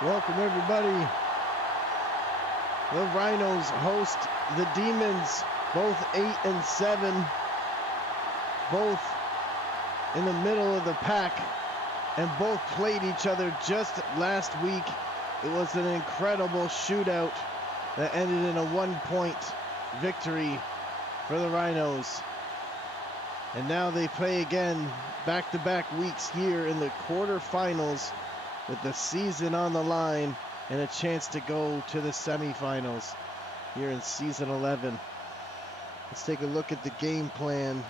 Welcome everybody. The Rhinos host the Demons, both 8-7, both in the middle of the pack, and both played each other just last week. It was an incredible shootout that ended in a 1-point victory for the Rhinos. And now they play again back-to-back weeks here in the quarterfinals with the season on the line and a chance to go to the semifinals here in season 11. Let's take a look at the game plan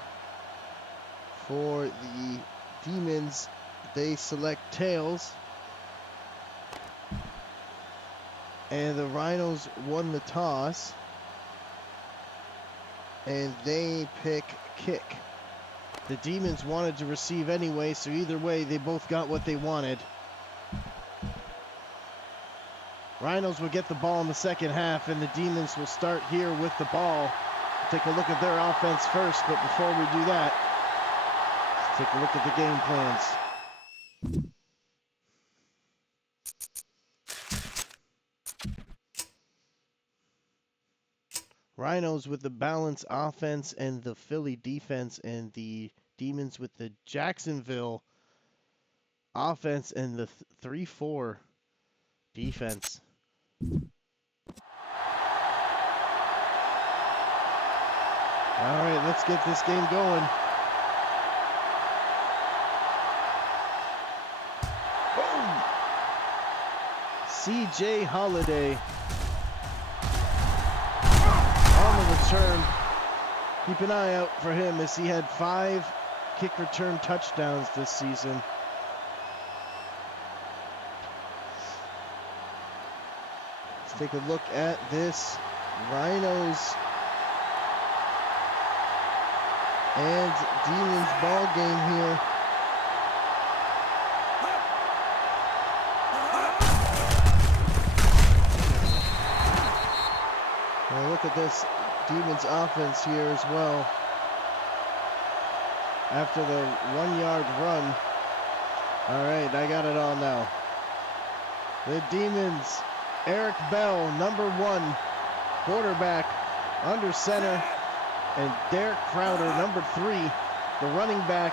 for the Demons. They select tails, and the Rhinos won the toss, and they pick kick. The Demons wanted to receive anyway, so either way, they both got what they wanted. Rhinos will get the ball in the second half, and the Demons will start here with the ball. We'll take a look at their offense first, but before we do that, let's take a look at the game plans. Rhinos with the balanced offense and the Philly defense, and the Demons with the Jacksonville offense and the 3-4 defense. All right, let's get this game going. Boom! CJ Holiday on the return. Keep an eye out for him as he had 5 kick return touchdowns this season. Let's take a look at this Rhinos and Demons ball game here. Now look at this Demons offense here as well. After the 1-yard run. All right, I got it all now. The Demons, Eric Bell, number 1, quarterback, under center, and Derek Crowder, number 3, the running back.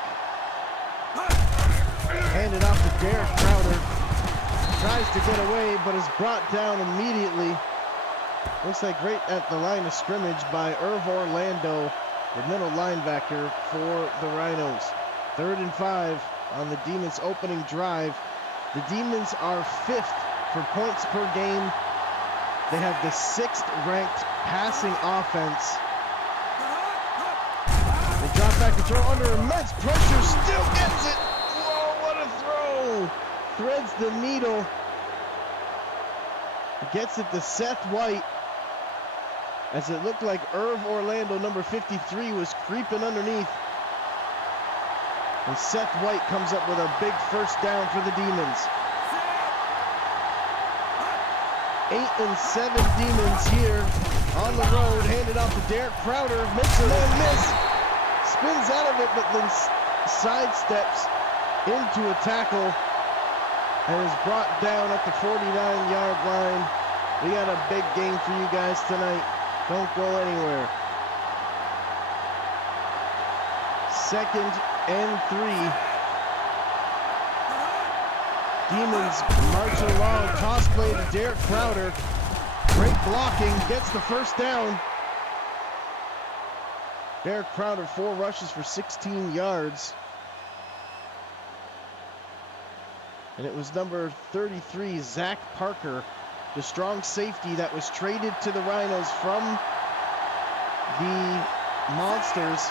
Handed off to Derek Crowder. Tries to get away, but is brought down immediately. Looks like right at the line of scrimmage by Irv Orlando, the middle linebacker for the Rhinos. 3rd and 5 on the Demons' opening drive. The Demons are 5th for points per game. They have the 6th ranked passing offense. They drop back to throw under immense pressure, still gets it. Whoa, what a throw. Threads the needle. Gets it to Seth White, as it looked like Irv Orlando, number 53, was creeping underneath. And Seth White comes up with a big first down for the Demons. 8-7 Demons here on the road. Handed off to Derek Crowder. Makes a man miss. Spins out of it, but then sidesteps into a tackle and is brought down at the 49-yard line. We got a big game for you guys tonight. Don't go anywhere. 2nd and 3. Demons marching along. Toss play to Derek Crowder. Great blocking. Gets the first down. Derek Crowder, 4 rushes for 16 yards. And it was number 33, Zach Parker, the strong safety that was traded to the Rhinos from the Monsters,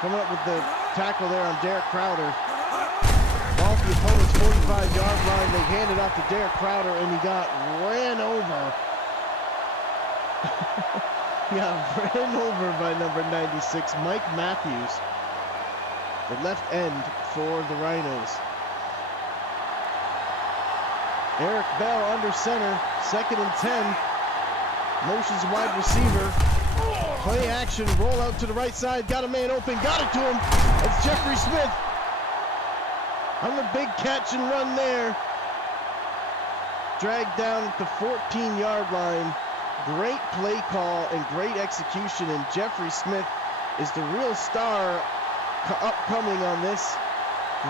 coming up with the tackle there on Derek Crowder. Ball to the opponent's 45-yard line. They handed off to Derek Crowder, and he got ran over. He got ran over by number 96, Mike Matthews, the left end for the Rhinos. Eric Bell under center, 2nd and 10. Motions wide receiver. Play action, roll out to the right side. Got a man open, got it to him. That's Jeffrey Smith. On the big catch and run there. dragged down at the 14-yard line. Great play call and great execution, and Jeffrey Smith is the real star upcoming on this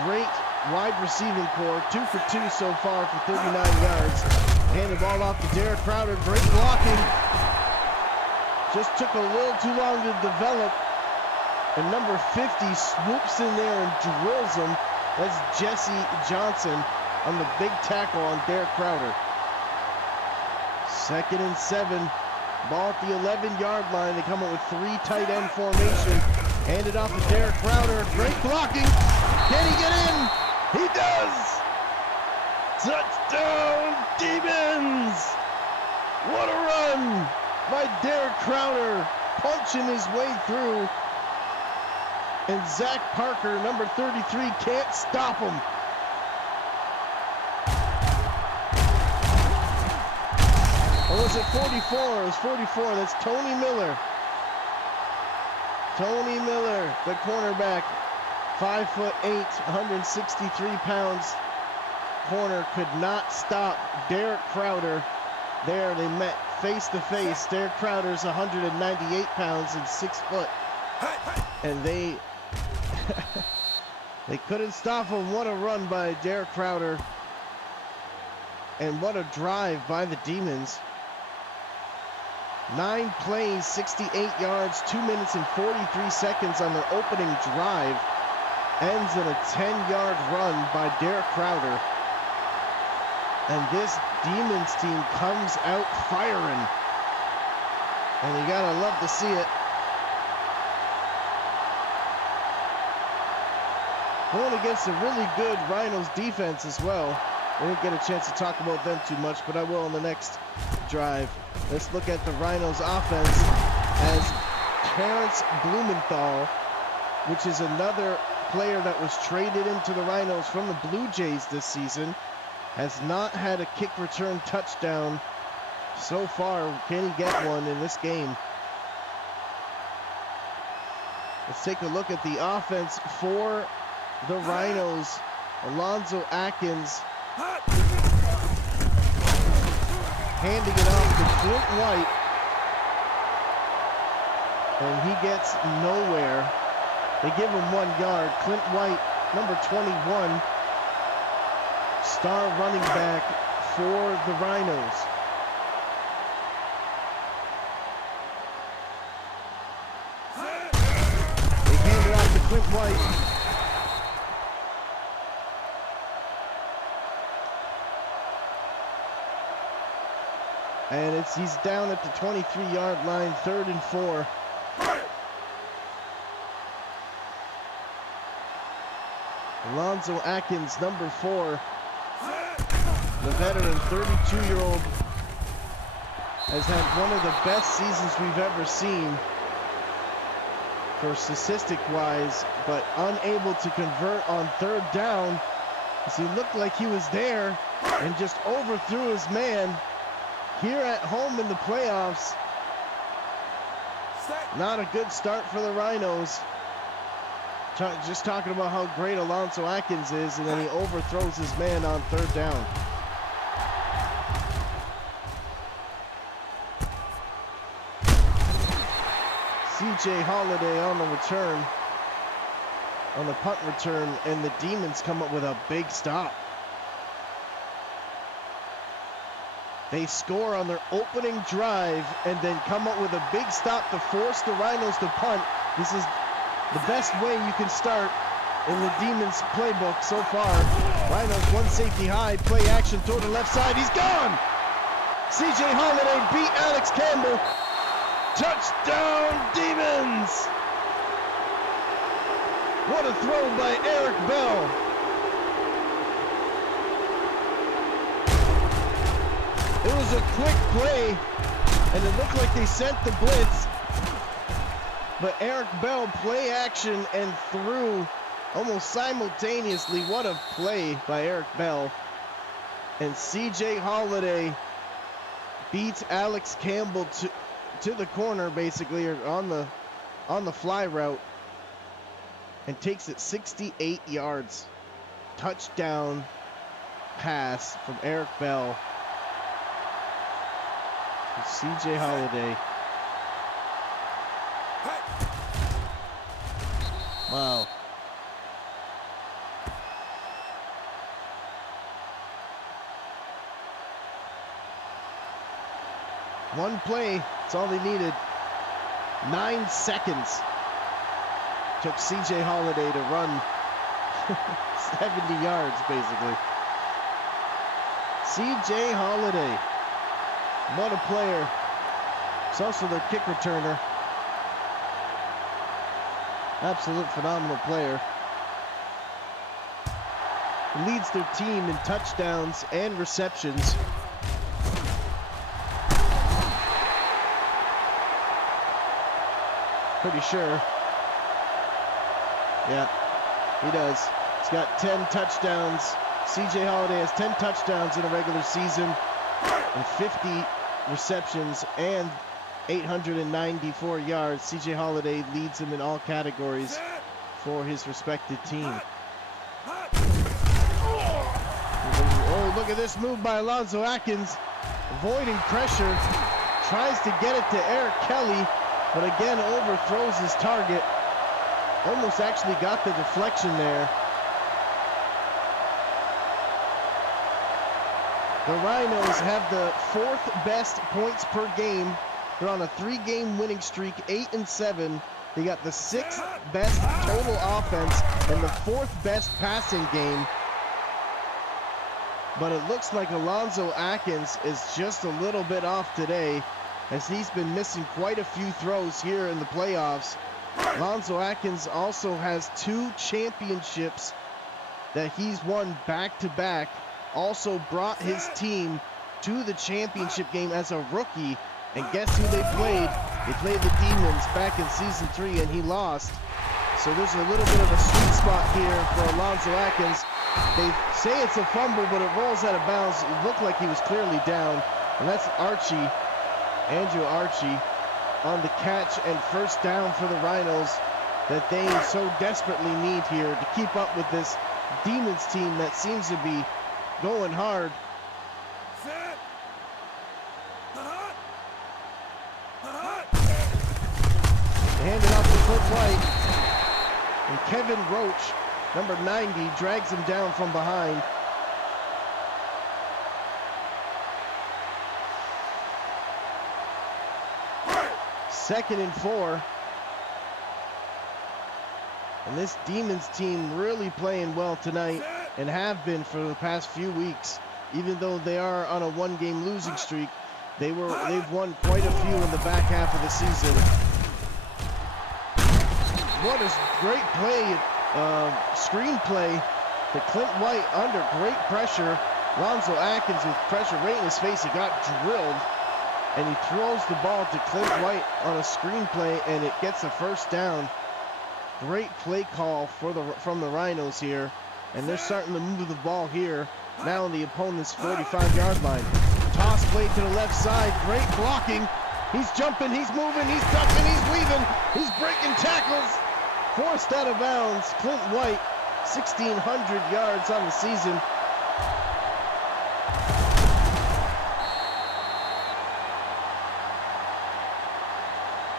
great wide receiving core. 2 for 2 so far for 39 yards. Hand the ball off to Derek Crowder. Great blocking. Just took a little too long to develop. And number 50 swoops in there and drills him. That's Jesse Johnson on the big tackle on Derek Crowder. 2nd and 7. Ball at the 11-yard line. They come up with 3 tight end formation. Hand it off to Derek Crowder. Great blocking. Can he get in? He does! Touchdown, Demons! What a run by Derek Crowder, punching his way through. And Zach Parker, number 33, can't stop him. Or was it 44? It was 44. That's Tony Miller. Tony Miller, the cornerback, 5'8", 163 pounds. Corner could not stop Derek Crowder. There they met face to face. Derek Crowder's 198 pounds and 6 foot. And they couldn't stop him. What a run by Derek Crowder. And what a drive by the Demons. 9 plays, 68 yards, 2 minutes and 43 seconds on their opening drive. Ends in a 10-yard run by Derek Crowder. And this Demons team comes out firing. And you gotta love to see it. Going against a really good Rhinos defense as well. We didn't get a chance to talk about them too much, but I will on the next drive. Let's look at the Rhinos offense as Terrence Blumenthal, which is another player that was traded into the Rhinos from the Blue Jays this season, has not had a kick return touchdown so far. Can he get one in this game? Let's take a look at the offense for the Rhinos. Alonzo Atkins handing it off to Clint White, and he gets nowhere. They give him 1 yard. Clint White, number 21, star running back for the Rhinos. They hand it off to Clint White. And he's down at the 23-yard line, 3rd and 4. Alonzo Atkins, number 4, the veteran, 32-year-old, has had one of the best seasons we've ever seen for statistic-wise, but unable to convert on 3rd down, as he looked like he was there and just overthrew his man. Here at home in the playoffs, not a good start for the Rhinos. Just talking about how great Alonzo Atkins is, and then he overthrows his man on 3rd down. CJ Holiday on the return, on the punt return, and the Demons come up with a big stop. They score on their opening drive and then come up with a big stop to force the Rhinos to punt. This is the best way you can start in the Demons playbook so far. Rhinos 1 safety high, play action toward the left side. He's gone! CJ Holiday beat Alex Campbell. Touchdown, Demons! What a throw by Eric Bell. It was a quick play, and it looked like they sent the blitz. But Eric Bell play action and threw almost simultaneously. What a play by Eric Bell. And CJ Holiday beats Alex Campbell to the corner, basically, or on the fly route, and takes it 68 yards. Touchdown pass from Eric Bell. CJ Holiday. Wow. One play, that's all they needed. 9 seconds took CJ Holiday to run 70 yards, basically. CJ Holiday, what a player. He's also their kick returner. Absolute phenomenal player. He leads their team in touchdowns and receptions. Pretty sure. Yeah, he does. He's got 10 touchdowns. CJ Holiday has 10 touchdowns in a regular season and 50 receptions and 894 yards. CJ Holiday leads him in all categories for his respected team. Oh, look at this move by Alonzo Atkins. Avoiding pressure. Tries to get it to Eric Kelly, but again overthrows his target. Almost actually got the deflection there. The Rhinos have the 4th best points per game. They're on a 3-game winning streak, 8-7. They got the 6th best total offense and the 4th best passing game. But it looks like Alonzo Atkins is just a little bit off today, as he's been missing quite a few throws here in the playoffs. Alonzo Atkins also has 2 championships that he's won back-to-back. Also brought his team to the championship game as a rookie. And guess who they played? They played the Demons back in season 3, and he lost. So there's a little bit of a sweet spot here for Alonzo Atkins. They say it's a fumble, but it rolls out of bounds. It looked like he was clearly down. And that's Archie, Andrew Archie, on the catch and first down for the Rhinos that they so desperately need here to keep up with this Demons team that seems to be going hard. Hand it off to Clint White. And Kevin Roach, number 90, drags him down from behind. Second and 4. And this Demons team really playing well tonight and have been for the past few weeks. Even though they are on a 1-game losing streak, they've won quite a few in the back half of the season. What a great play, screenplay to Clint White under great pressure. Alonzo Atkins with pressure right in his face. He got drilled, and he throws the ball to Clint White on a screenplay, and it gets a first down. Great play call from the Rhinos here, and they're starting to move the ball here now on the opponent's 45-yard line. Toss play to the left side. Great blocking. He's jumping. He's moving. He's ducking. He's weaving. He's breaking tackles. Forced out of bounds. Clint White, 1,600 yards on the season.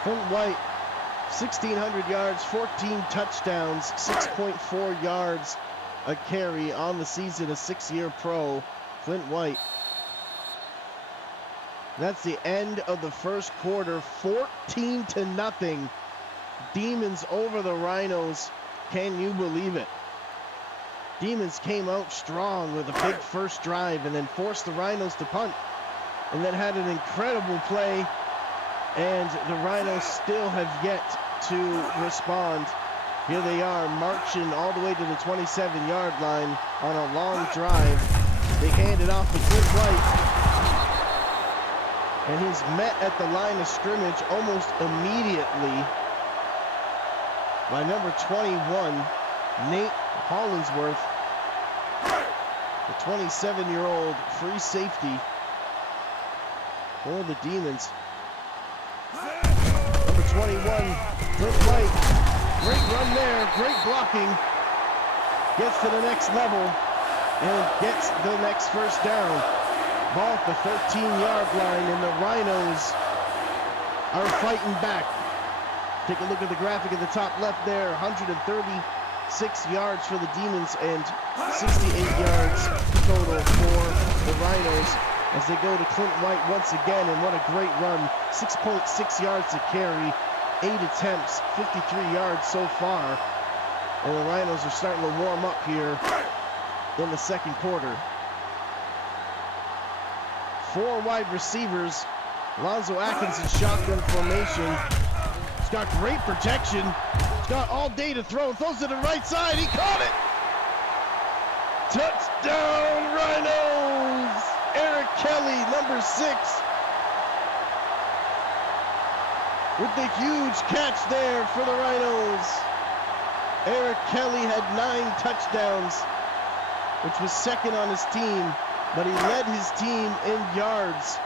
Clint White, 1,600 yards, 14 touchdowns, 6.4 yards a carry on the season, a 6-year pro. Clint White. That's the end of the first quarter, 14-0. Demons over the Rhinos. Can you believe it? Demons came out strong with a big first drive and then forced the Rhinos to punt, and then had an incredible play, and the Rhinos still have yet to respond. Here they are marching all the way to the 27-yard line on a long drive. They hand it off to Clint White, and he's met at the line of scrimmage almost immediately by number 21, Nate Hollingsworth, the 27-year-old free safety for the Demons. Number 21, Clint White, great run there, great blocking, gets to the next level and gets the next first down. Ball at the 13-yard line, and the Rhinos are fighting back. Take a look at the graphic at the top left there. 136 yards for the Demons and 68 yards total for the Rhinos as they go to Clint White once again. And what a great run. 6.6 yards to carry, 8 attempts, 53 yards so far. And the Rhinos are starting to warm up here in the second quarter. 4 wide receivers. Alonzo Atkins in shotgun formation. He's got great protection. He's got all day to throw. Throws to the right side. He caught it. Touchdown, Rhinos. Eric Kelly, number 6. With the huge catch there for the Rhinos. Eric Kelly had 9 touchdowns, which was second on his team, but he led his team in yards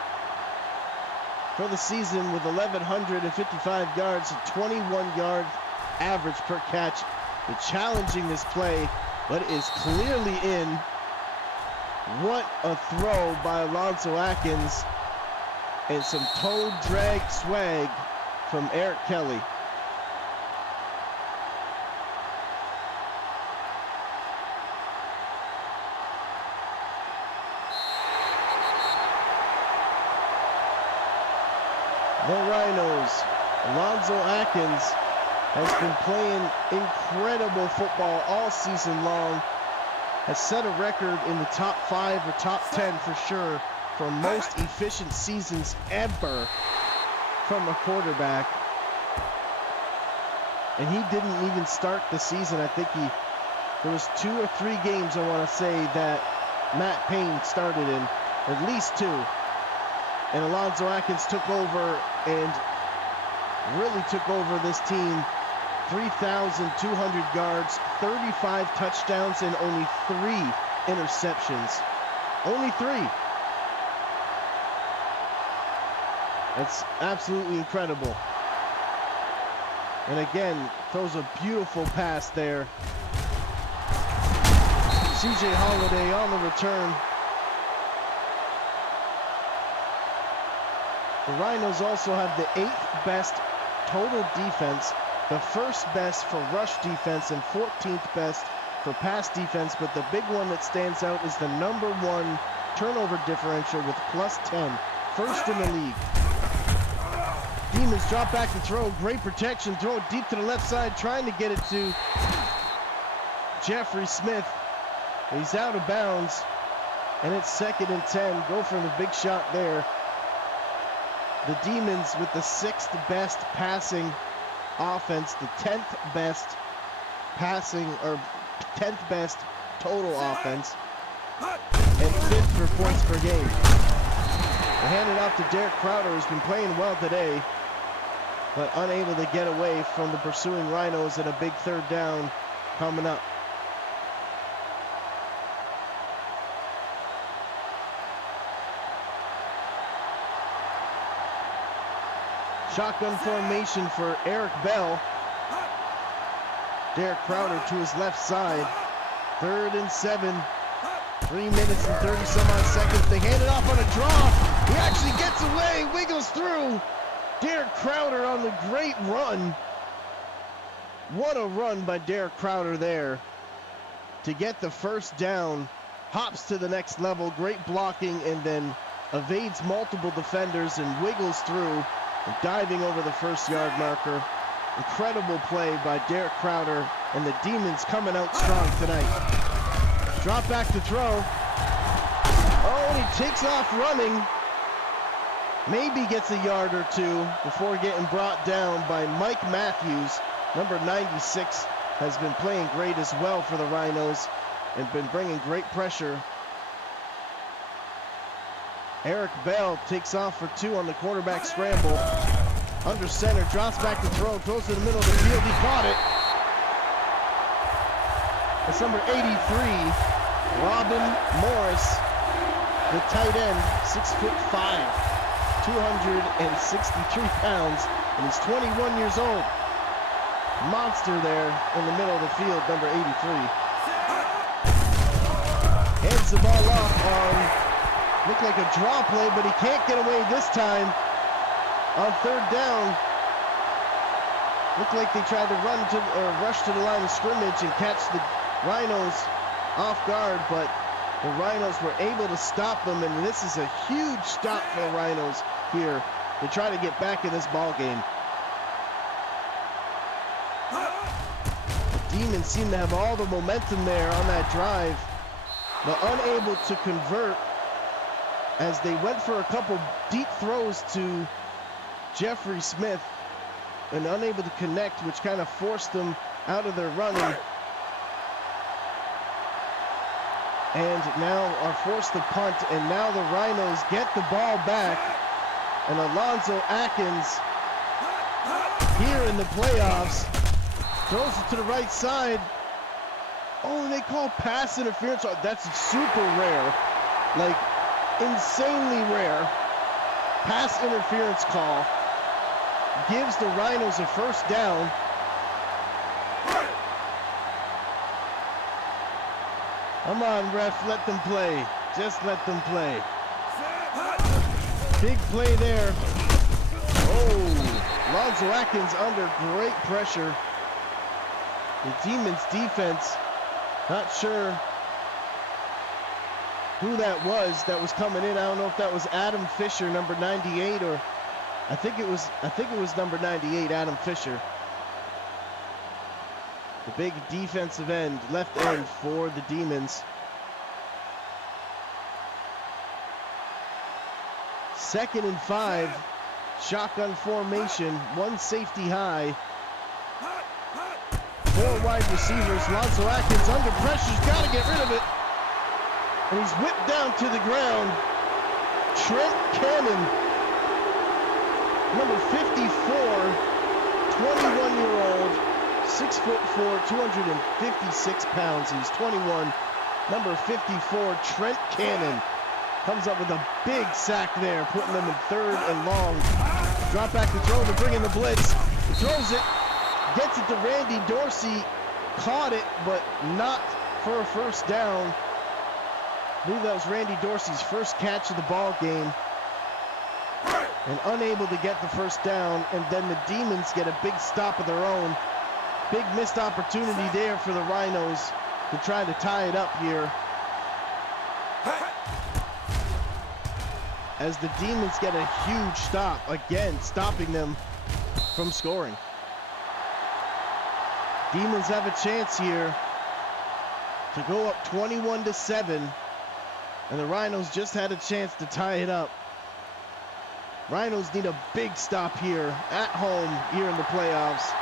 for the season with 1,155 yards, a 21-yard average per catch. They're challenging this play, but it is clearly in. What a throw by Alonzo Atkins, and some toe drag swag from Eric Kelly. The Rhinos, Alonzo Atkins has been playing incredible football all season long. Has set a record in the top 5 or top 10 for sure for most efficient seasons ever from a quarterback. And he didn't even start the season. I think there was 2 or 3 games, I want to say, that Matt Payne started in, at least 2. And Alonzo Atkins took over and really took over this team. 3,200 yards, 35 touchdowns, and only 3 interceptions. Only 3. That's absolutely incredible. And again, throws a beautiful pass there. CJ Holiday on the return. The Rhinos also have the 8th best total defense, the 1st best for rush defense, and 14th best for pass defense. But the big one that stands out is the number 1 turnover differential with +10, 1st in the league. Demons drop back to throw, great protection, throw it deep to the left side, trying to get it to Jeffrey Smith. He's out of bounds, and it's 2nd and 10. Go for the big shot there. The Demons with the 6th best passing offense, the 10th best passing, or 10th best total offense, and 5th for points per game. They hand it off to Derek Crowder, who's been playing well today, but unable to get away from the pursuing Rhinos, and a big 3rd down coming up. Shotgun formation for Eric Bell. Derek Crowder to his left side. 3rd and 7. 3 minutes and 30 some odd seconds. They hand it off on a draw. He actually gets away, wiggles through. Derek Crowder on the great run. What a run by Derek Crowder there to get the 1st down. Hops to the next level. Great blocking, and then evades multiple defenders and wiggles through. And diving over the 1st yard marker. Incredible play by Derek Crowder, and the Demons coming out strong tonight. Drop back to throw. Oh, and he takes off running. Maybe gets a yard or 2 before getting brought down by Mike Matthews. Number 96 has been playing great as well for the Rhinos and been bringing great pressure. Eric Bell takes off for 2 on the quarterback scramble. Under center, drops back to throw, throws to the middle of the field. He caught it. It's number 83, Robin Morris, the tight end, 6'5", 263 pounds, and he's 21 years old. Monster there in the middle of the field, number 83. Hands the ball off on Looked like a draw play, but he can't get away this time on third down. Looked like they tried to rush to the line of scrimmage and catch the Rhinos off guard, but the Rhinos were able to stop them, and this is a huge stop for the Rhinos here to try to get back in this ball game. The Demons seem to have all the momentum there on that drive, but unable to convert as they went for a couple deep throws to Jeffrey Smith and unable to connect, which kind of forced them out of their running. And now are forced to punt, and now the Rhinos get the ball back. And Alonzo Atkins, here in the playoffs, throws it to the right side. Oh, and they call pass interference. That's super rare, like insanely rare. Pass interference call gives the Rhinos a first down. Come on, ref, let them play. Just let them play. Big play there. Oh, Alonzo Atkins under great pressure. The Demons defense, not sure who that was coming in. I don't know if that was Adam Fisher, number 98, or I think it was number 98, Adam Fisher. The big defensive end, left end for the Demons. 2nd and 5, shotgun formation, one safety high. 4 wide receivers. Alonzo Atkins under pressure, he's got to get rid of it. And he's whipped down to the ground. Trent Cannon, number 54, 21-year-old. 6'4", 256 pounds. He's 21. Number 54, Trent Cannon, comes up with a big sack there, putting them in 3rd and long. Drop back to throw, to bring in the blitz. He throws it, gets it to Randy Dorsey, caught it, but not for a first down. I believe that was Randy Dorsey's first catch of the ball game. And unable to get the first down, and then the Demons get a big stop of their own. Big missed opportunity there for the Rhinos to try to tie it up here. As the Demons get a huge stop, again, stopping them from scoring. Demons have a chance here to go up 21-7, and the Rhinos just had a chance to tie it up. Rhinos need a big stop here at home here in the playoffs.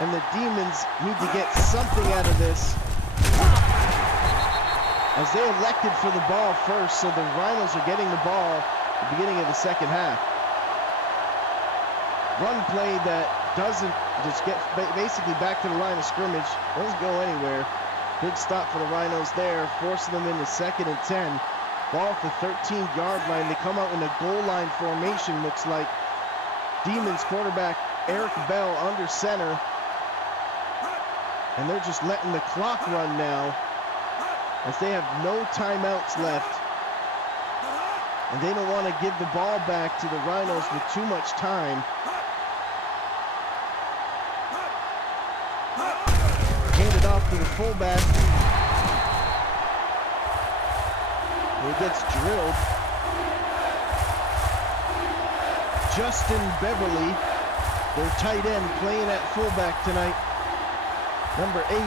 And the Demons need to get something out of this, as they elected for the ball first, so the Rhinos are getting the ball at the beginning of the second half. Run play that doesn't just get basically back to the line of scrimmage, doesn't go anywhere. Big stop for the Rhinos there, forcing them into 2nd and 10. Ball at the 13-yard line. They come out in a goal line formation, looks like. Demons quarterback Eric Bell under center. And they're just letting the clock run now, as they have no timeouts left. And they don't want to give the ball back to the Rhinos with too much time. Handed off to the fullback. He gets drilled. Justin Beverly, their tight end, playing at fullback tonight. Number 80.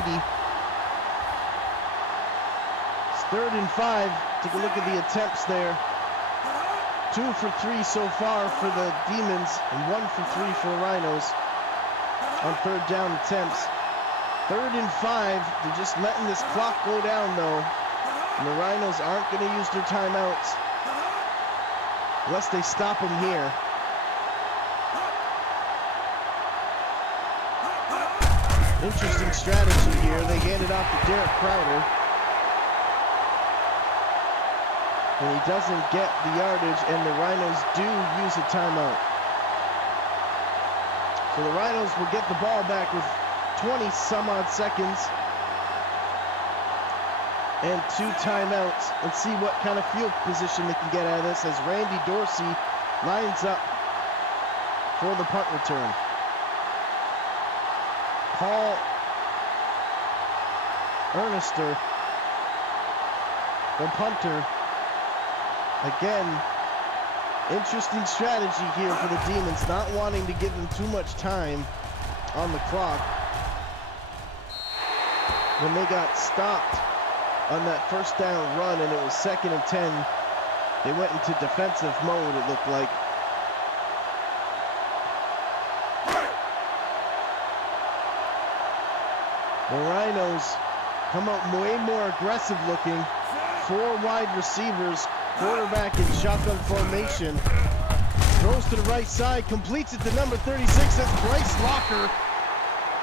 It's 3rd and 5. Take a look at the attempts there. 2 for 3 so far for the Demons, and 1 for 3 for the Rhinos on 3rd down attempts. 3rd and 5. They're just letting this clock go down though, and the Rhinos aren't going to use their timeouts unless they stop them here. Interesting strategy here. They hand it off to Derek Crowder, and he doesn't get the yardage, and the Rhinos do use a timeout. So the Rhinos will get the ball back with 20 some odd seconds. and 2 timeouts and see what kind of field position they can get out of this as Randy Dorsey lines up for the punt return. Paul Ernester, the punter. Again, interesting strategy here for the Demons, not wanting to give them too much time on the clock. When they got stopped on that first down run and it was 2nd and 10, they went into defensive mode, it looked like. The Rhinos come out way more aggressive looking. 4 wide receivers, quarterback in shotgun formation. Throws to the right side, completes it to number 36. That's Bryce Locker,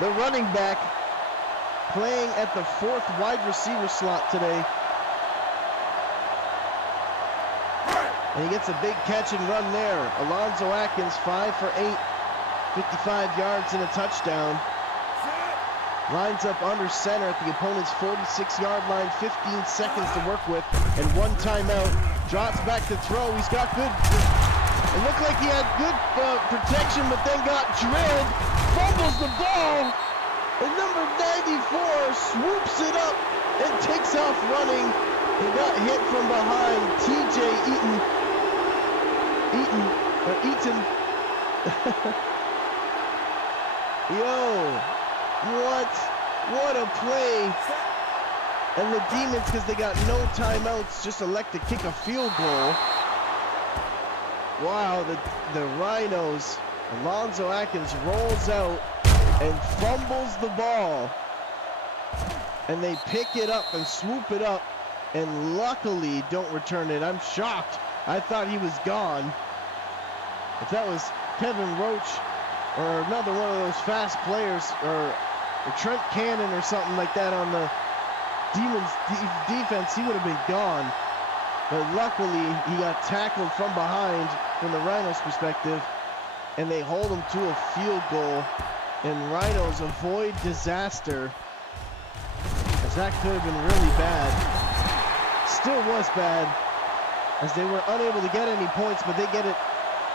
the running back, playing at the 4th wide receiver slot today. And he gets a big catch and run there. Alonzo Atkins, 5 for 8, 55 yards and a touchdown. Lines up under center at the opponent's 46-yard line, 15 seconds to work with, and 1 timeout. Drops back to throw. He's got good, it looked like he had good protection, but then got drilled. Fumbles the ball, and number 94 swoops it up and takes off running. He got hit from behind. TJ Eaton. Yo. What a play. And the Demons, because they got no timeouts, just elect to kick a field goal. Wow, the Rhinos, Alonzo Atkins rolls out and fumbles the ball. And they pick it up and swoop it up and luckily don't return it. I'm shocked. I thought he was gone. If that was Kevin Roach or another one of those fast players, or Trent Cannon or something like that on the Demons defense, he would have been gone. But luckily, he got tackled from behind from the Rhinos' perspective, and they hold him to a field goal, and Rhinos avoid disaster, as that could have been really bad. Still was bad, as they were unable to get any points, but they get it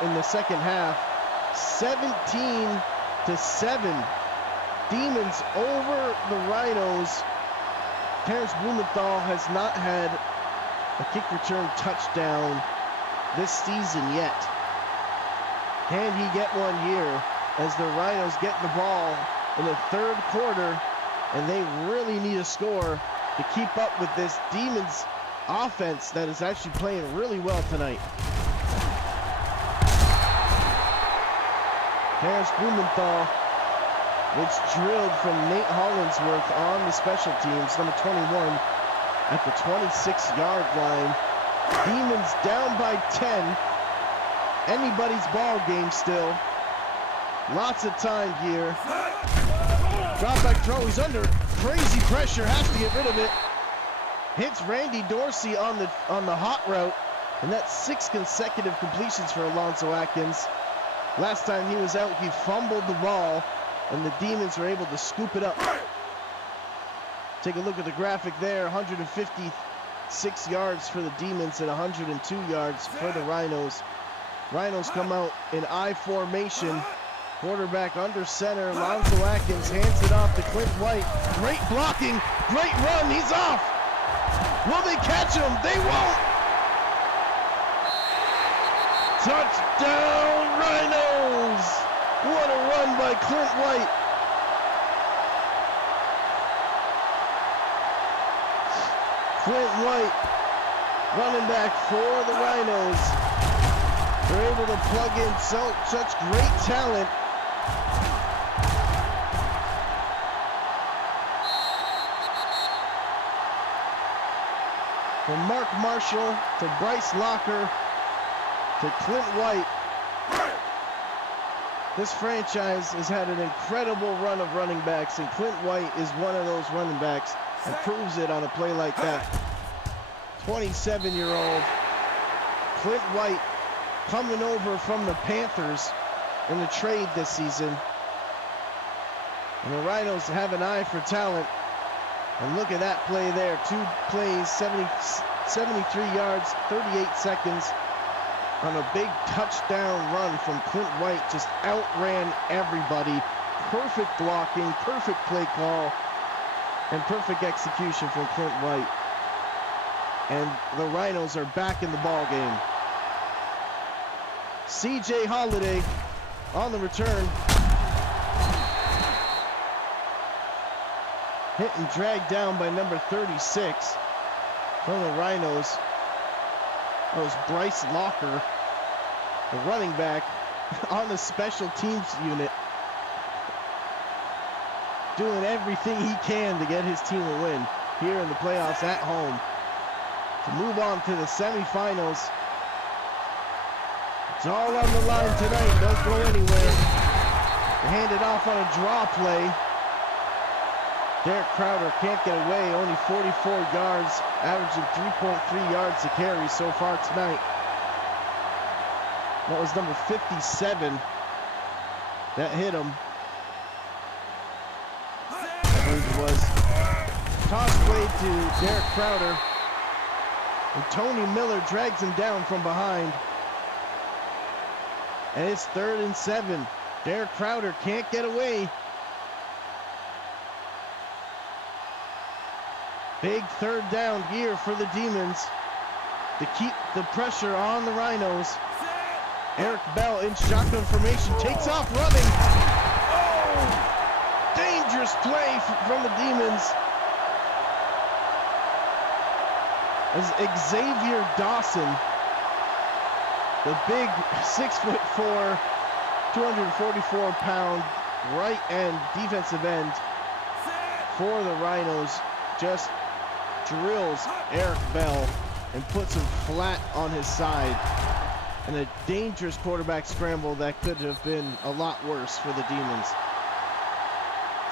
in the second half. 17-7. Demons over the Rhinos. Terrence Blumenthal has not had a kick return touchdown this season yet. Can he get one here as the Rhinos get the ball in the 3rd quarter, and they really need a score to keep up with this Demons offense that is actually playing really well tonight. Terrence Blumenthal gets drilled from Nate Hollingsworth on the special teams, number 21, at the 26-yard line. Demons down by 10. Anybody's ball game still. Lots of time here. Drop back throw, he's under crazy pressure, has to get rid of it. Hits Randy Dorsey on the hot route, and that's 6 consecutive completions for Alonzo Atkins. Last time he was out, he fumbled the ball, and the Demons were able to scoop it up. Take a look at the graphic there. 156 yards for the Demons and 102 yards for the Rhinos. Rhinos come out in I formation. Quarterback under center. Alonzo Atkins hands it off to Clint White. Great blocking, great run. He's off. Will they catch him? They won't. Touchdown, Rhinos! What a run by Clint White. Clint White, running back for the Rhinos. They're able to plug in such great talent. From Mark Marshall to Bryce Locker to Clint White. This franchise has had an incredible run of running backs, and Clint White is one of those running backs and proves it on a play like that. 27-year-old Clint White coming over from the Panthers in the trade this season. And the Rhinos have an eye for talent. And look at that play there. 2 plays, 73 yards, 38 seconds on a big touchdown run from Clint White. Just outran everybody. Perfect blocking, perfect play call, and perfect execution from Clint White. And the Rhinos are back in the ball game. C.J. Holiday on the return. Hit and dragged down by number 36 from the Rhinos. That was Bryce Locker, the running back on the special teams unit, doing everything he can to get his team a win here in the playoffs at home to move on to the semifinals. It's all on the line tonight. Don't go anywhere. They hand it off on a draw play. Derek Crowder can't get away, only 44 yards, averaging 3.3 yards a carry so far tonight. That was number 57 that hit him. It was toss play to Derek Crowder, and Tony Miller drags him down from behind. And it's 3rd and 7. Derek Crowder can't get away. Big 3rd down here for the Demons to keep the pressure on the Rhinos. Eric Bell in shotgun formation takes off running. Oh! Dangerous play from the Demons. As Xavier Dawson, the big 6'4", 244-pound right end defensive end for the Rhinos, just drills Eric Bell and puts him flat on his side. And a dangerous quarterback scramble that could have been a lot worse for the Demons.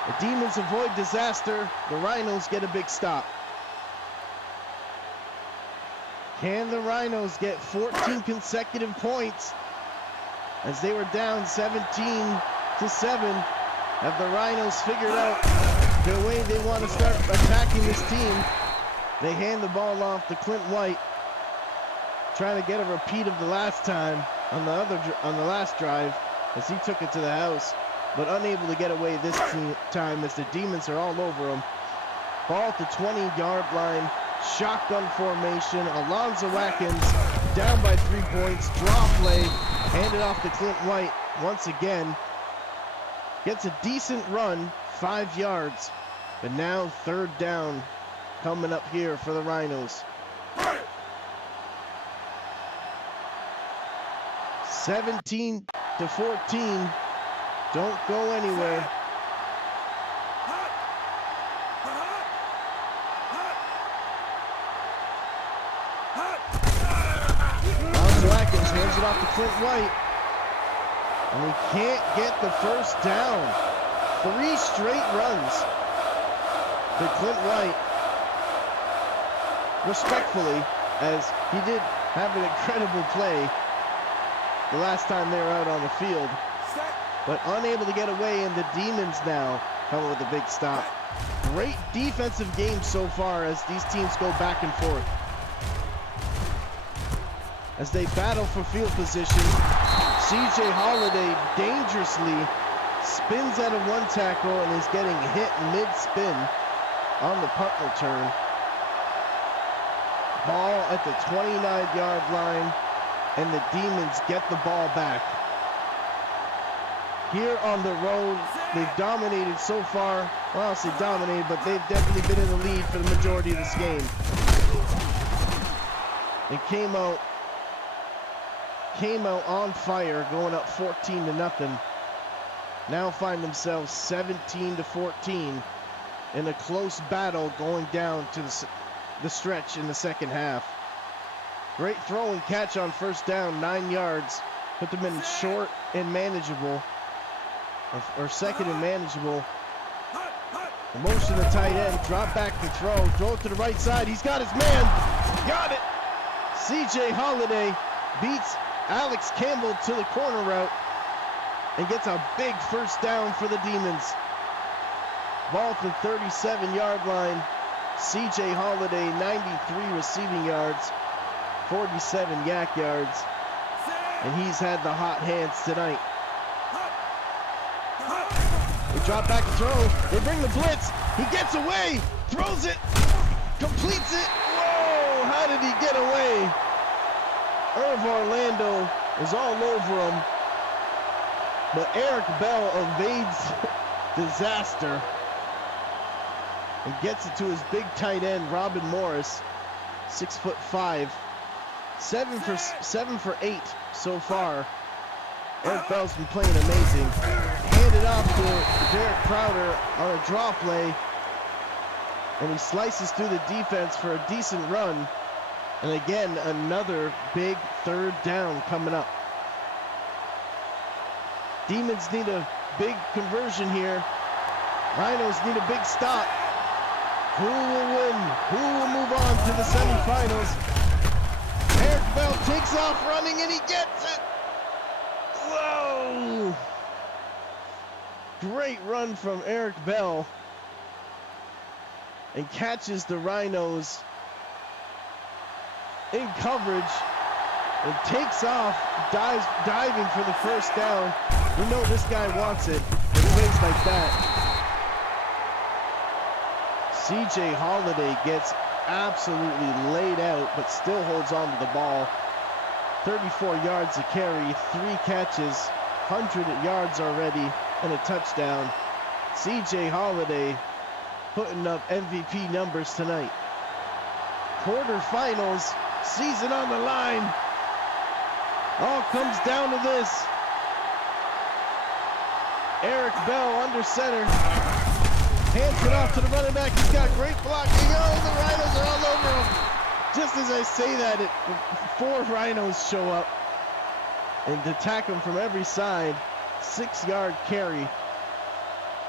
The Demons avoid disaster. The Rhinos get a big stop. Can the Rhinos get 14 consecutive points as they were down 17-7? Have the Rhinos figured out the way they want to start attacking this team? They hand the ball off to Clint White, trying to get a repeat of the last time on the last drive as he took it to the house, but unable to get away this time as the Demons are all over him. Ball at the 20-yard line, shotgun formation. Alonzo Watkins down by 3 points. Draw play, handed off to Clint White once again. Gets a decent run, 5 yards, but now 3rd down coming up here for the Rhinos. 17-14. Don't go anywhere. Alonzo Watkins hands it off to Clint White, and he can't get the 1st down. 3 straight runs to Clint White. Respectfully, as he did have an incredible play the last time they were out on the field, but unable to get away, and the Demons now come with a big stop. Great defensive game so far as these teams go back and forth. As they battle for field position, C.J. Holiday dangerously spins out of 1 tackle and is getting hit mid-spin on the punt return. Ball at the 29-yard line, and the Demons get the ball back. Here on the road, they've dominated so far. Well, I'll say dominated, but they've definitely been in the lead for the majority of this game. They came out on fire, going up 14-0. Now find themselves 17-14 in a close battle going down to the stretch in the second half. Great throw and catch on 1st down, 9 yards. Put them in short and manageable, or 2nd and manageable. The motion to tight end, drop back to throw it to the right side. He's got his man, got it. C.J. Holiday beats Alex Campbell to the corner route and gets a big 1st down for the Demons. Ball at the 37-yard line. CJ Holiday, 93 receiving yards, 47 yak yards, and he's had the hot hands tonight. They drop back and throw. They bring the blitz. He gets away, throws it, completes it. Whoa, how did he get away? Irv Orlando is all over him, but Eric Bell evades disaster and gets it to his big tight end, Robin Morris, 6'5", 7 for 8 so far. Eric Bell's been playing amazing. Handed off to Derek Crowder on a draw play, and he slices through the defense for a decent run. And again, another big third down coming up. Demons need a big conversion here. Rhinos need a big stop. Who will win? Who will move on to the semifinals? Eric Bell takes off running and he gets it. Whoa! Great run from Eric Bell, and catches the Rhinos in coverage and takes off, diving for the first down. You know this guy wants it. He plays like that. CJ Holiday gets absolutely laid out, but still holds on to the ball. 34 yards a carry, 3 catches, 100 yards already, and a touchdown. CJ Holiday putting up MVP numbers tonight. Quarterfinals, season on the line. All comes down to this. Eric Bell under center. Hands it off to the running back. He's got great blocking. Oh, the Rhinos are all over him. Just as I say that, 4 Rhinos show up and attack him from every side. 6-yard carry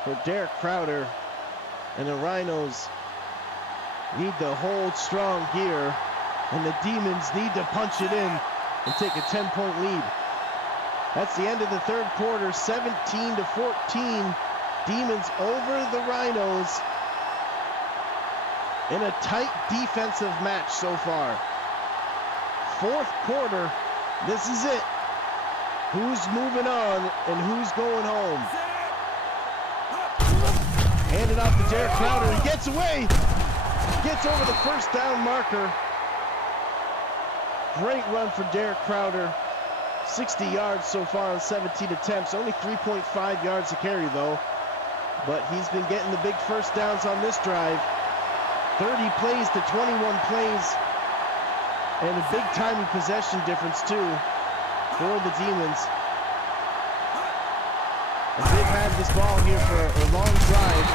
for Derek Crowder. And the Rhinos need to hold strong here, and the Demons need to punch it in and take a 10-point lead. That's the end of the third quarter, 17-14. Demons over the Rhinos in a tight defensive match so far. Fourth quarter, this is it. Who's moving on and who's going home? Handed off to Derek Crowder. He gets away. Gets over the first down marker. Great run for Derek Crowder. 60 yards so far on 17 attempts. Only 3.5 yards to carry though. But he's been getting the big first downs on this drive. 30 plays to 21 plays. And a big time in possession difference too for the Demons. And they've had this ball here for a long drive.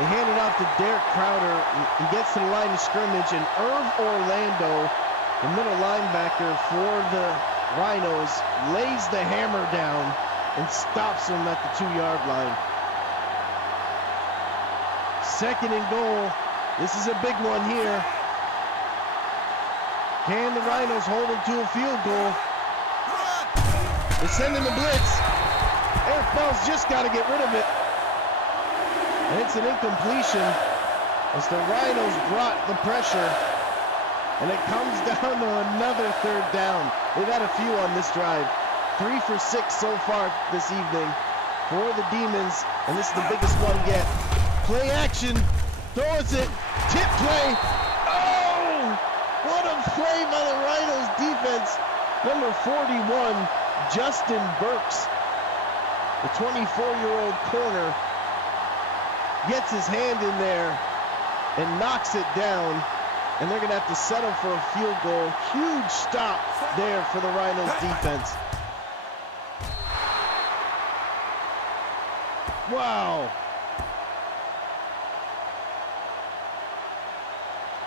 They hand it off to Derek Crowder. He gets to the line of scrimmage, and Irv Orlando, the middle linebacker for the Rhinos, lays the hammer down and stops him at the 2-yard line. Second and goal. This is a big one here. Can the Rhinos hold him to a field goal? They're sending the blitz. Eric Bell's just got to get rid of it. And it's an incompletion as the Rhinos brought the pressure. And it comes down to another third down. They've had a few on this drive. 3 for 6 so far this evening for the Demons. And this is the biggest one yet. Play action. Throws it. Tip play. Oh! What a play by the Rhinos defense. Number 41, Justin Burks, the 24-year-old corner, gets his hand in there and knocks it down. And they're going to have to settle for a field goal. Huge stop there for the Rhinos defense. Wow.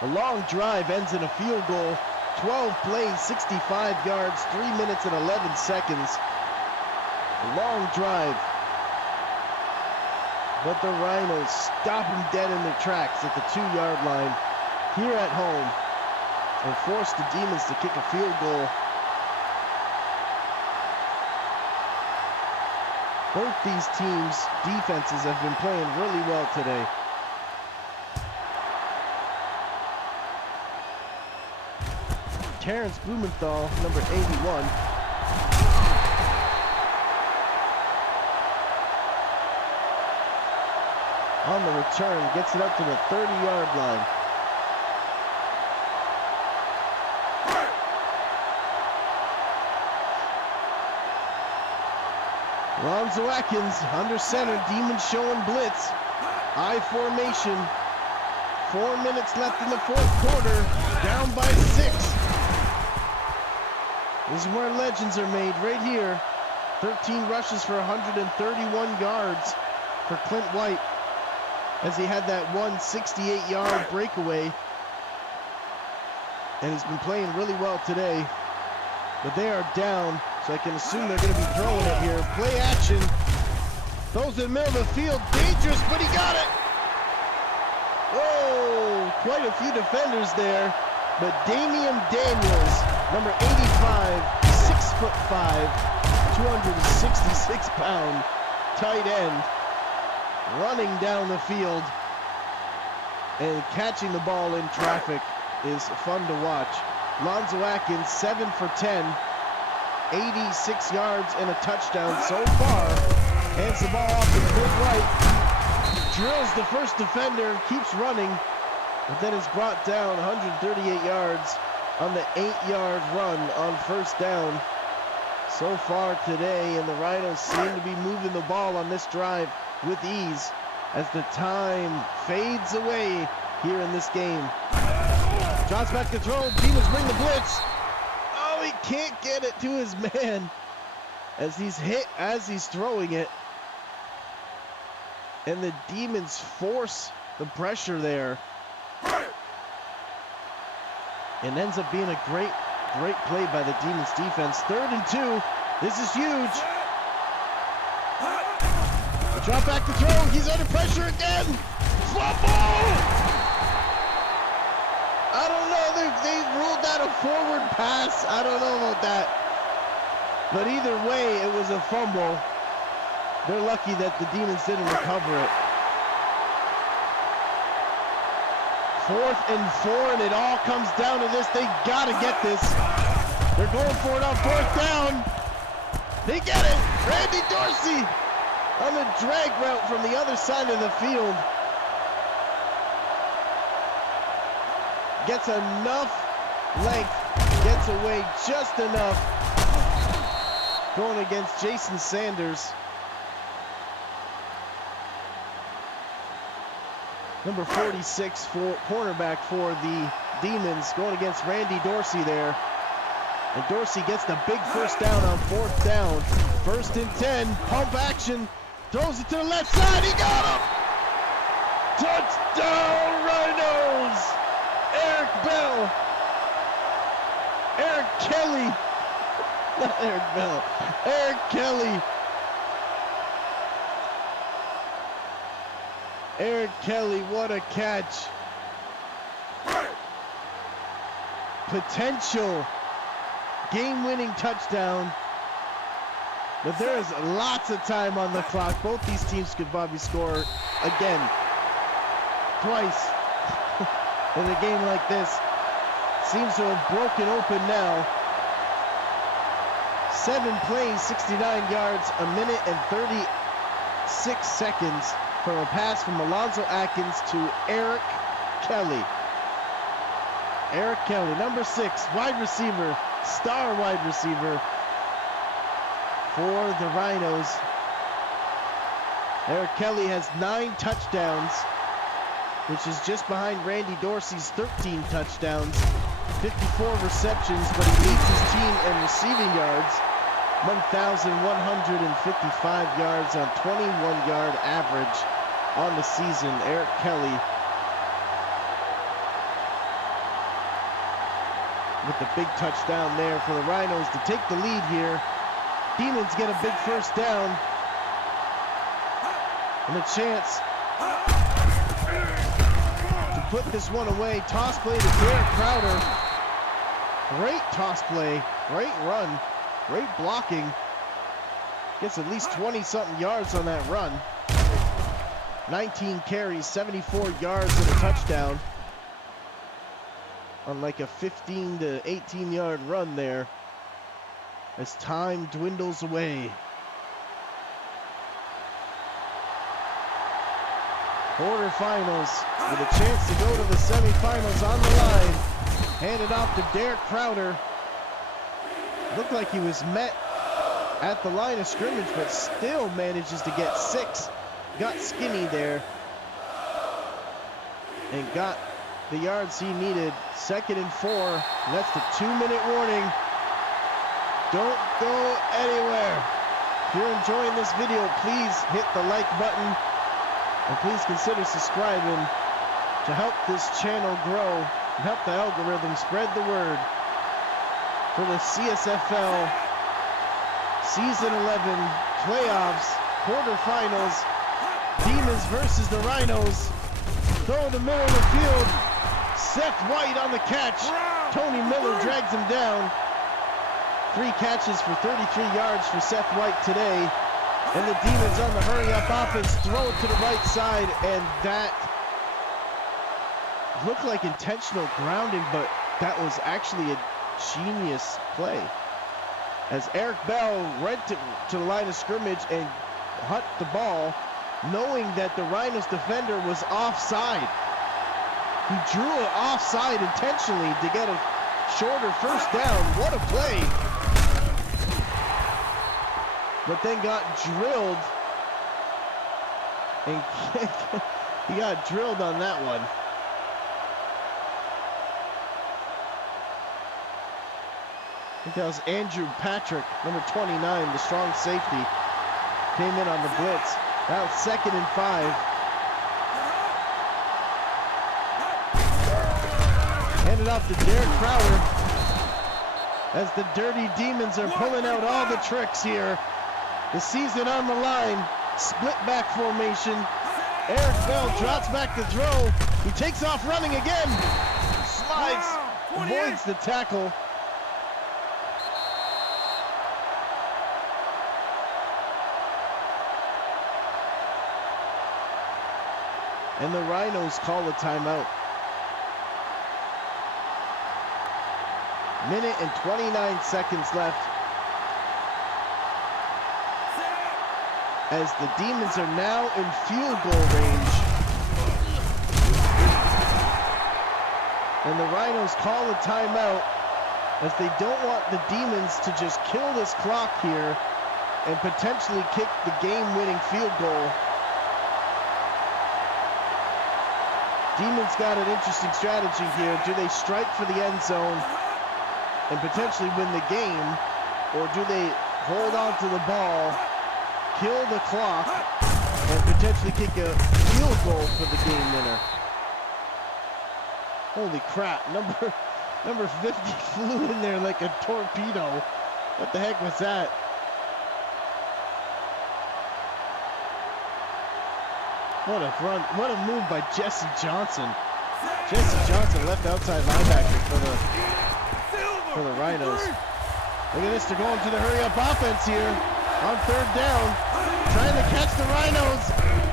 A long drive ends in a field goal. 12 plays, 65 yards, 3 minutes and 11 seconds. A long drive. But the Rhinos stop them dead in their tracks at the 2-yard line here at home and force the Demons to kick a field goal. Both these teams' defenses have been playing really well today. Terrence Blumenthal, number 81. On the return, gets it up to the 30-yard line. Lonzo Atkins under center, Demons showing blitz. I formation. 4 minutes left in the fourth quarter, down by 6. This is where legends are made, right here. 13 rushes for 131 yards for Clint White, as he had that 168-yard breakaway. And he's been playing really well today. But they are down, so I can assume they're going to be throwing it here. Play action. Throws in the middle of the field. Dangerous, but he got it. Oh, quite a few defenders there. But Damian Daniels, number 85, 6'5", 266-pound tight end, running down the field and catching the ball in traffic is fun to watch. Lonzo Atkins, 7 for 10, 86 yards and a touchdown so far. Hands the ball off to Clint White. Drills the first defender, keeps running, but then is brought down 138 yards on the 8-yard run on first down. So far today, and the Rhinos seem to be moving the ball on this drive with ease as the time fades away here in this game. Drops back to throw. Demons bring the blitz. Oh, he can't get it to his man as he's hit as he's throwing it. And the Demons force the pressure there. And ends up being a great play by the Demons defense. 3rd and 2. This is huge. The drop back to throw. He's under pressure again. Fumble! I don't know, they ruled that a forward pass. I don't know about that. But either way, it was a fumble. They're lucky that the Demons didn't recover it. 4th and 4, and it all comes down to this. They gotta get this. They're going for it on 4th down. They get it. Randy Dorsey on the drag route from the other side of the field. Gets enough length, gets away just enough. Going against Jason Sanders. Number 46, cornerback for the Demons, going against Randy Dorsey there. And Dorsey gets the big first down on 4th down. 1st and 10, pump action. Throws it to the left side, he got him! Touchdown, Rhinos! Eric Bell. Eric Kelly. Not Eric Bell. Eric Kelly. Eric Kelly, what a catch. Potential game-winning touchdown. But there is lots of time on the clock. Both these teams could probably score again. Twice. In a game like this, seems to have broken open now. 7 plays, 69 yards, a minute and 36 seconds from a pass from Alonzo Atkins to Eric Kelly. Eric Kelly, number 6, wide receiver, star wide receiver for the Rhinos. Eric Kelly has 9 touchdowns, which is just behind Randy Dorsey's 13 touchdowns, 54 receptions, but he leads his team in receiving yards, 1,155 yards on 21-yard average on the season. Eric Kelly with the big touchdown there for the Rhinos to take the lead here. Demons get a big first down and a chance put this one away. Toss play to Derek Crowder. Great toss play, great run, great blocking. Gets at least 20-something yards on that run. 19 carries, 74 yards and a touchdown. on like a 15 to 18 yard run there as time dwindles away. Quarterfinals with a chance to go to the semifinals on the line. Handed off to Derek Crowder. Looked like he was met at the line of scrimmage, but still manages to get 6. Got skinny there and got the yards he needed. 2nd and 4. That's the 2-minute warning. Don't go anywhere. If you're enjoying this video, please hit the like button and please consider subscribing to help this channel grow and help the algorithm spread the word for the CSFL Season 11 playoffs, quarterfinals, Demons versus the Rhinos. Throw in the middle of the field. Seth White on the catch. Tony Miller drags him down. 3 catches for 33 yards for Seth White today. And the Demons on the hurry-up offense throw it to the right side, and that looked like intentional grounding, but that was actually a genius play. As Eric Bell went to the line of scrimmage and hunt the ball, knowing that the Rhinos defender was offside. He drew it offside intentionally to get a shorter first down. What a play! But then got drilled, and he got drilled on that one. I think that was Andrew Patrick, number 29, the strong safety, came in on the blitz. That was 2nd and 5. Handed off to Derek Crowder as the Dirty Demons are pulling out all the tricks here. The season on the line, split back formation. Eric Bell drops back to throw. He takes off running again. Slides, avoids the tackle. And the Rhinos call a timeout. 1 minute and 29 seconds left. As the Demons are now in field goal range. And the Rhinos call a timeout as they don't want the Demons to just kill this clock here and potentially kick the game-winning field goal. Demons got an interesting strategy here. Do they strike for the end zone and potentially win the game, or do they hold on to the ball, kill the clock, and potentially kick a field goal for the game winner? Holy crap, number 50 flew in there like a torpedo. What the heck was that? What a run, what a move by Jesse Johnson. Jesse Johnson, left outside linebacker for the Rhinos. Look at this, they're going to the hurry-up offense here on 3rd down. Trying to catch the Rhinos.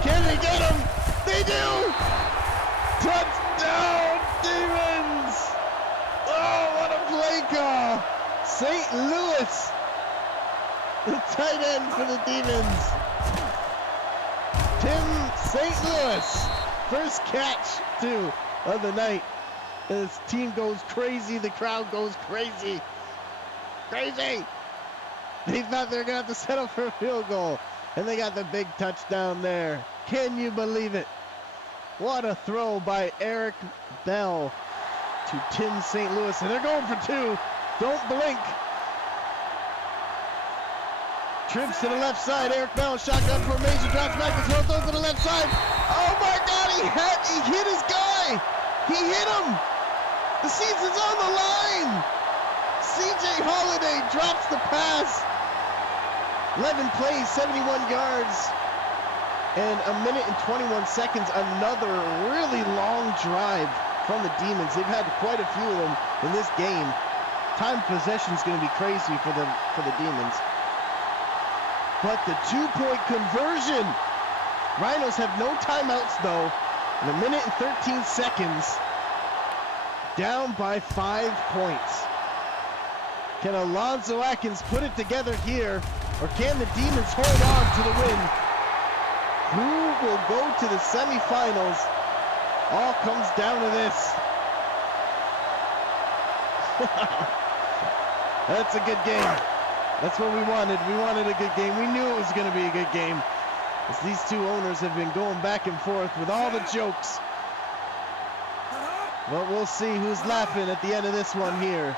Can they get them? They do! Touchdown, Demons! Oh, what a play call! St. Louis, the tight end for the Demons. Tim St. Louis, first catch, too, of the night. This team goes crazy. The crowd goes crazy. Crazy! They thought they were going to have to settle for a field goal, and they got the big touchdown there. Can you believe it? What a throw by Eric Bell to Tim St. Louis, and they're going for 2. Don't blink. Trips to the left side. Eric Bell, shotgun formation, drops back to throw, throws to the left side. Oh my God, he hit his guy. He hit him. The season's on the line. CJ Holiday drops the pass. 11 plays, 71 yards, and 1 minute and 21 seconds. Another really long drive from the Demons. They've had quite a few of them in this game. Time of possession is going to be crazy for the Demons. But the 2-point conversion. Rhinos have no timeouts though. In 1 minute and 13 seconds. down by 5 points. Can Alonzo Atkins put it together here, or can the Demons hold on to the win? Who will go to the semifinals? All comes down to this. That's a good game. That's what we wanted. We wanted a good game. We knew it was going to be a good game, as these two owners have been going back and forth with all the jokes. But we'll see who's laughing at the end of this one here.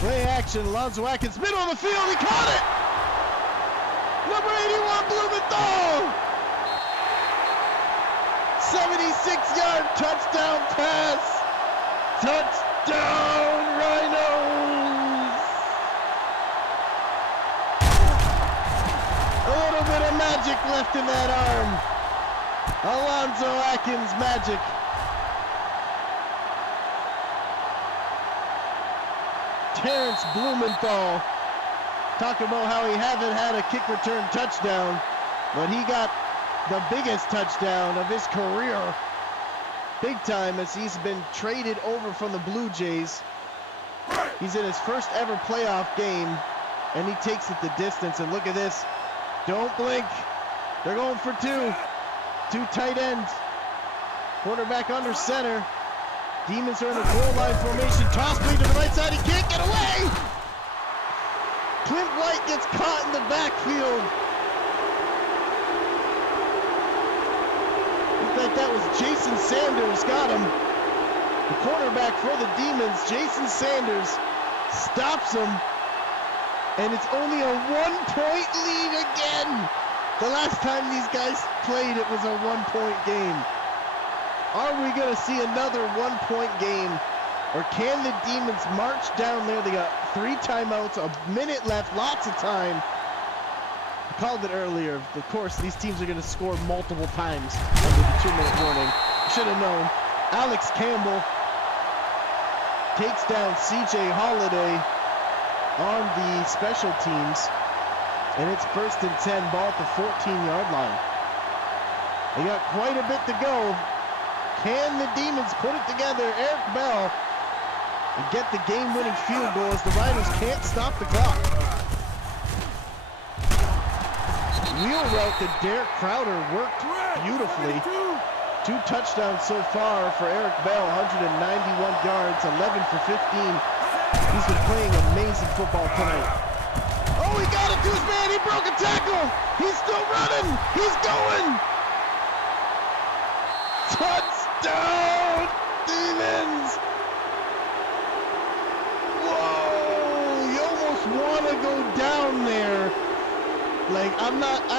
Play action, Alonzo Atkins, middle of the field, he caught it! Number 81, Blumenthal! 76-yard touchdown pass! Touchdown, Rhinos! A little bit of magic left in that arm. Alonzo Atkins magic. Terrence Blumenthal, talk about how he hasn't had a kick return touchdown, but he got the biggest touchdown of his career. Big time, as he's been traded over from the Blue Jays. He's in his first ever playoff game, and he takes it the distance. And look at this. Don't blink. They're going for two. Two tight ends. Quarterback under center. Demons are in a goal line formation. Toss play to the right side. He can't get away. Clint White gets caught in the backfield. Looked like that was Jason Sanders. Got him. The cornerback for the Demons, Jason Sanders, stops him. And it's only a 1-point lead again. The last time these guys played, it was a 1-point game. Are we going to see another 1-point game? Or can the Demons march down there? They got 3 timeouts, a minute left, lots of time. I called it earlier. Of course, these teams are going to score multiple times under the 2-minute warning. Should have known. Alex Campbell takes down CJ Holiday on the special teams. And it's 1st and 10, ball at the 14-yard line. They got quite a bit to go. Can the Demons put it together? Eric Bell, and get the game-winning field goal as the Rhinos can't stop the clock. Wheel route to Derek Crowder worked beautifully. 2 touchdowns so far for Eric Bell, 191 yards, 11 for 15. He's been playing amazing football tonight. Oh, he got it to his man. He broke a tackle. He's still running. He's going. Touchdown, Demons! Whoa! You almost want to go down there. Like, I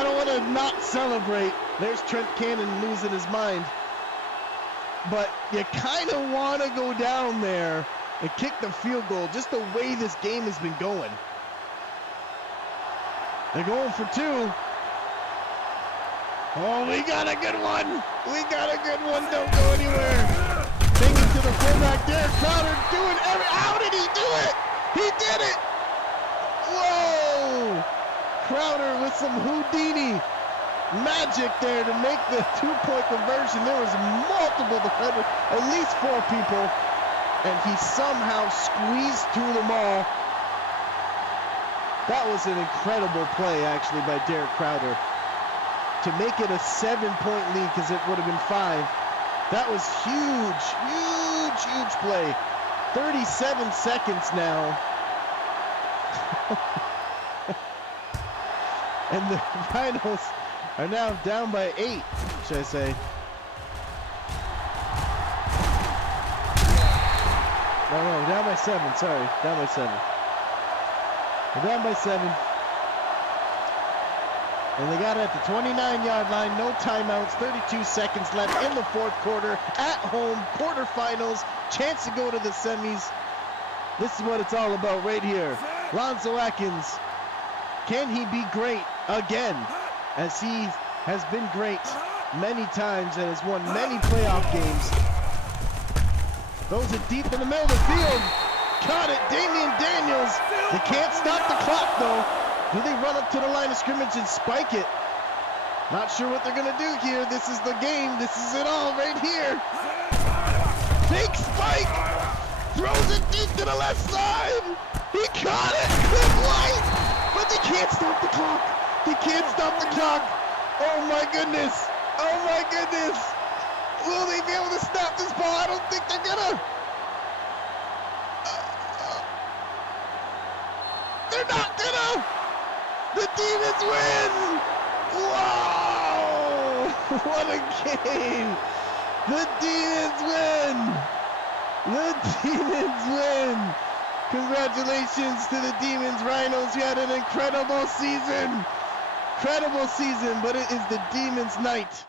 don't want to not celebrate. There's Trent Cannon losing his mind. But you kind of want to go down there and kick the field goal, just the way this game has been going. They're going for 2. Oh, we got a good one. We got a good one. Don't go anywhere. Take it to the fullback. Derek Crowder doing how did he do it? He did it. Whoa. Crowder with some Houdini magic there to make the 2-point conversion. There was multiple defenders, at least 4 people, and he somehow squeezed through them all. That was an incredible play, actually, by Derek Crowder to make it a 7-point lead, because it would have been 5. That was huge, huge, huge play. 37 seconds now. And the Rhinos are now down by 8, should I say. No, down by 7, sorry. Down by 7. We're down by 7. And they got it at the 29-yard line, no timeouts, 32 seconds left in the 4th quarter. At home, quarterfinals, chance to go to the semis. This is what it's all about right here. Alonzo Atkins, can he be great again? As he has been great many times and has won many playoff games. Those are deep in the middle of the field. Caught it, Damian Daniels. They can't stop the clock though. Do they run up to the line of scrimmage and spike it? Not sure what they're going to do here. This is the game. This is it all right here. Fake spike. Throws it deep to the left side. He caught it. Cliff White. But they can't stop the clock. They can't stop the clock. Oh my goodness. Oh my goodness. Will they be able to stop this ball? I don't think they're gonna. They're not gonna. The Demons win. Wow. What a game. The Demons win. The Demons win. Congratulations to the Demons. Rhinos, you had an incredible season. Incredible season, but it is the Demons' night.